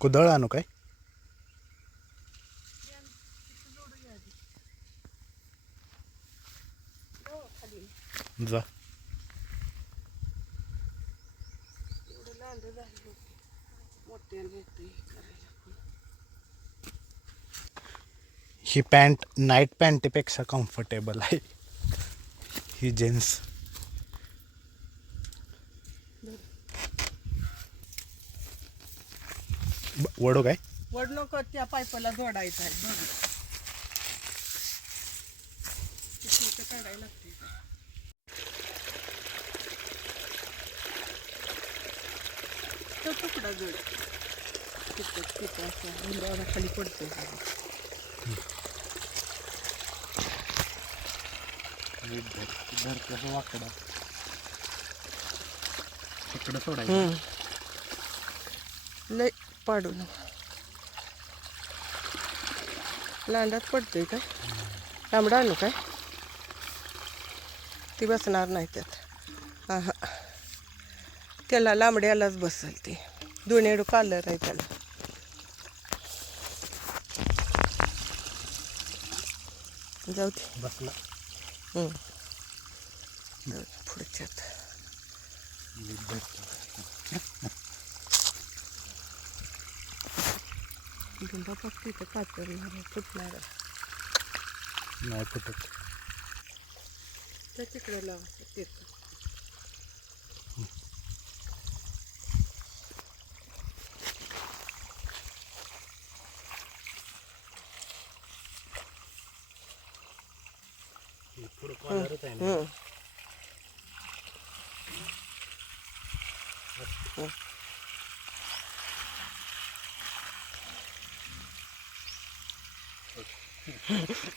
कुदळ आणू काय? जा. ही पॅन्ट नाईट पॅन्टपेक्षा कम्फर्टेबल आहे. ही जीन्स वडू काय? वड नको, त्या पाईपाला जोडायचं आहे. काढायला लागते. तो तुकडा जोड तिथं खाली पडतो. कसं वाकडा तिकडं सोडायचं. लय पाडू नका. लांडात पडतोय काय? लांबडा आणू काय? ती बसणार नाही त्यात. हा हा, त्याला लांबड्यालाच बसल ती. दोन्ही कलर आहे त्याला. जाऊ दे. बसला. पुढच्यात गुंडा पक्की तर कातरणार फुटणार नाही फुटत. त्या तिकडे लावायचं ते. पुढं कॉलरच आहे ना.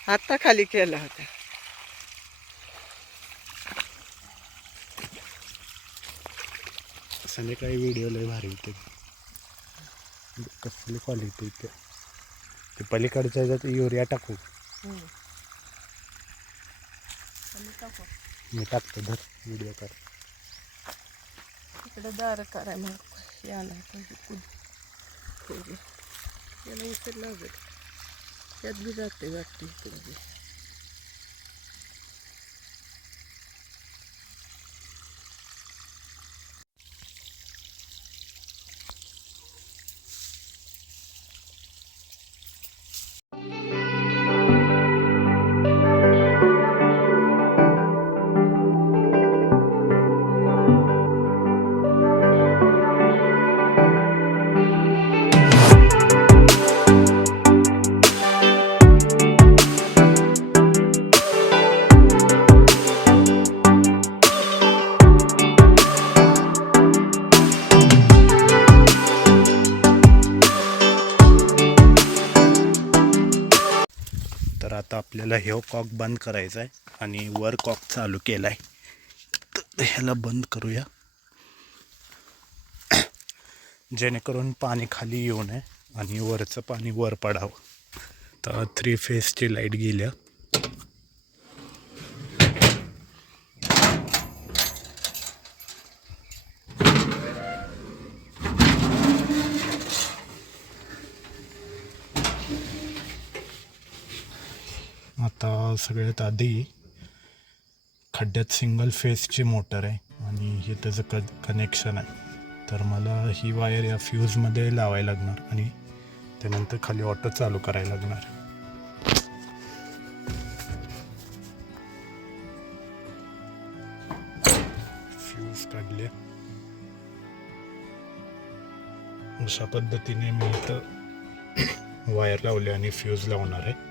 आता खाली केला होता. संध्याकाळी व्हिडिओ लय भारी होते. कसली क्वालिटी इथे. ते पलीकडच्या ह्याच्यात युरिया टाकू. मी टाकतो. धर व्हिडिओ कर. इकडे दार कराय मग याला पाहिजे. याला उशीर लागेल. त्यात बी जाते वाटते इकडे. तर आता आपल्याला हे कॉक बंद करायचा आहे आणि वर कॉक चालू केला आहे. तर ह्याला बंद करूया जेणेकरून पाणी खाली येऊ नये आणि वरचं पाणी वर पडावं. तर 3 फेजची लाईट गेल्या. आता सगळ्यात आधी खड्ड्यात सिंगल फेजची मोटर आहे आणि हे त्याचं कनेक्शन आहे. तर मला ही वायर या फ्यूजमध्ये लावायला लागणार आणि त्यानंतर खाली ऑटो चालू करायला लागणार. फ्यूज काढले. अशा पद्धतीने मी इथं वायर लावले आणि फ्यूज लावणार आहे.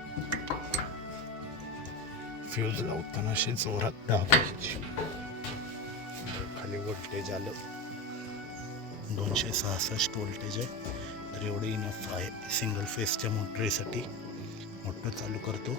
फ्यूज लावताना अशी जोरात दाबायची. खाली व्होल्टेज आलं 266 व्होल्टेज आहे. तर एवढं इनफ आहे सिंगल फेसच्या मोटरीसाठी. मोटर चालू करतो.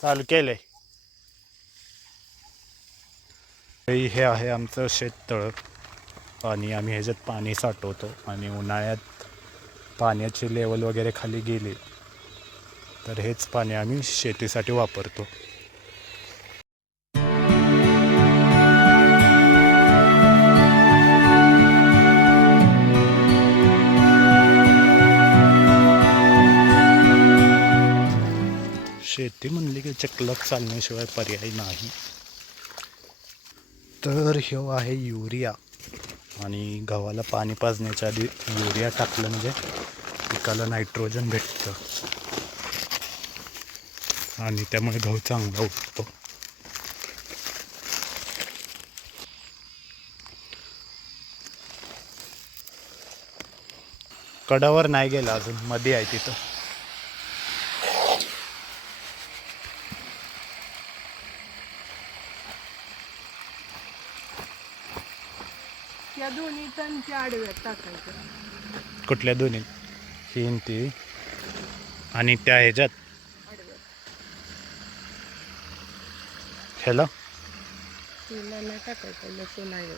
चालू केलंय. हे आहे आमचं शेततळ आणि आम्ही ह्याच्यात पाणी साठवतो आणि उन्हाळ्यात पाण्याची लेवल वगैरे खाली गेली तर हेच पाणी आम्ही शेतीसाठी वापरतो. शेती म्हणली की चिखलात चालण्याशिवाय पर्याय नाही. तर ह्यो आहे युरिया आणि गव्हाला पाणी पाजण्याच्या आधी युरिया टाकलं म्हणजे पिकाला नायट्रोजन भेटतं आणि त्यामुळे गहू चांगला उठतो. कडावर नाही गेला अजून, मध्ये आहे तिथं. या दोन्ही टनच्या आडव्यात टाकायचं. कुठल्या दोन्ही? ही ती आणि त्या ह्याच्यात आडव्यात ह्याला तिला नाही टाकायचं, लसूण आहे